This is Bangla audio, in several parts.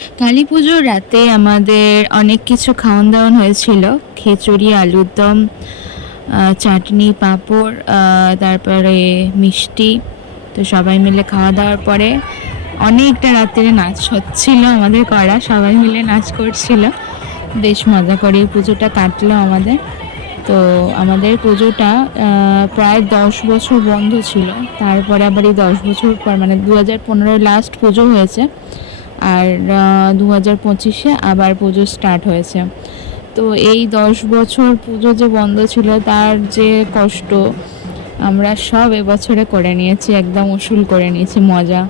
কালী পুজোর রাতে আমাদের অনেক কিছু খাওয়ান দাওয়ান হয়েছিল। খিচুড়ি, আলুর দম, চাটনি, পাঁপড়, তারপরে মিষ্টি। তো সবাই মিলে খাওয়া দাওয়ার পরে অনেকটা রাত্রে নাচ হচ্ছিল আমাদের করা, সবাই মিলে নাচ করছিল। বেশ মজা করে এই পুজোটা কাটলো আমাদের। তো আমাদের পুজোটা প্রায় 10 বছর বন্ধ ছিল, তারপরে আবার এই 10 বছর পর মানে 2015 লাস্ট পুজো হয়েছে, আর 2025-এ আবার পুজো স্টার্ট হয়েছে। তো এই 10 বছর পুজো যে বন্ধ ছিল তার যে কষ্ট আমরা সব এবছরে করে নিয়েছি, একদম উসুল করে নিয়েছি মজা।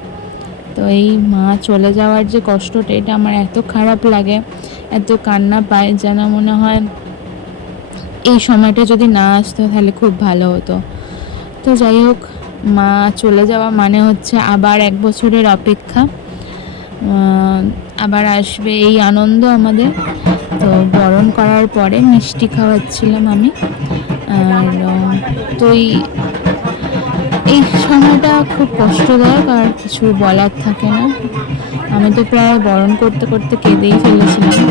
তো এই মা চলে যাওয়ার যে কষ্টটা, এটা আমার এত খারাপ লাগে, এত কান্না পায়, যেন মনে হয় এই সময়টা যদি না আসতো তাহলে খুব ভালো হতো। তো যাই হোক, মা চলে যাওয়া মানে হচ্ছে আবার 1 বছরের অপেক্ষা, আবার আসবে এই আনন্দ আমাদের। তো বরণ করার পরে মিষ্টি খাওয়াচ্ছিলাম আমি। আর তো এই সময়টা খুব কষ্টদায়ক, আর কিছু বলার থাকে না। আমি তো প্রায় বরণ করতে করতে কেঁদেই ফেলেছিলাম।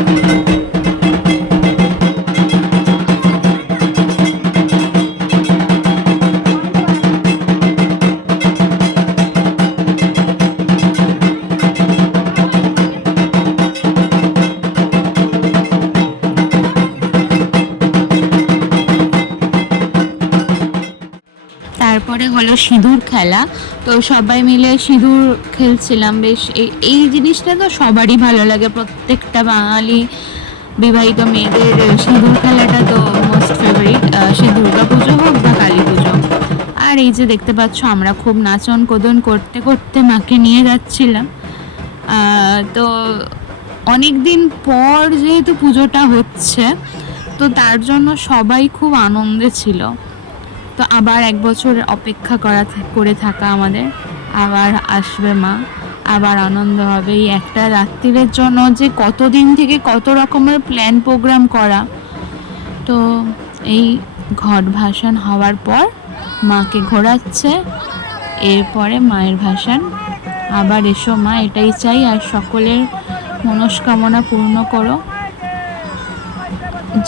তারপরে হলো সিঁদুর খেলা। তো সবাই মিলে সিঁদুর খেলছিলাম। বেশ এই জিনিসটা তো সবারই ভালো লাগে, প্রত্যেকটা বাঙালি বিবাহিত মেয়েদের সিঁদুর খেলাটা তো মোস্ট ফেভারিট, সে দুর্গা পুজো হোক বা কালী পুজো। আর এই যে দেখতে পাচ্ছ, আমরা খুব নাচন কোদন করতে করতে মাকে নিয়ে যাচ্ছিলাম। তো অনেক দিন পর যেহেতু পুজোটা হচ্ছে, তো তার জন্য সবাই খুব আনন্দে ছিল। তো আবার 1 বছর অপেক্ষা করে থাকা আমাদের, আবার আসবে মা, আবার আনন্দ হবে। এই একটা রাত্রির জন্য যে কতদিন থেকে কত রকমের প্ল্যান প্রোগ্রাম করা। তো এই ঘট ভাসান হওয়ার পর মাকে ঘোরাচ্ছে, এরপরে মায়ের ভাসান। আবার এসো মা, এটাই চাই, আর সকলের মনস্কামনা পূর্ণ করো।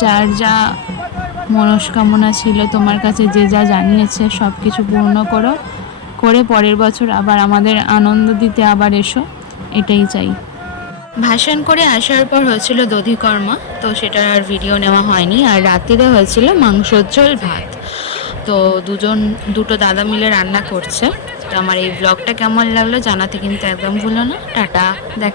যার যা মনস্কামনা ছিল তোমার কাছে, যে যা জানিয়েছে সব কিছু পূর্ণ করো, করে পরের বছর আবার আমাদের আনন্দ দিতে আবার এসো, এটাই চাই। ভাসান করে আসার পর হয়েছিল দধিকর্মা, তো সেটার আর ভিডিও নেওয়া হয়নি। আর রাত্রিরে হয়েছিল মাংসর ঝোল, ভাত। তো দুটো দাদা মিলে রান্না করছে। তো আমার এই ব্লগটা কেমন লাগলো জানাতে কিন্তু একদম ভুলো না। টাটা, দেখা।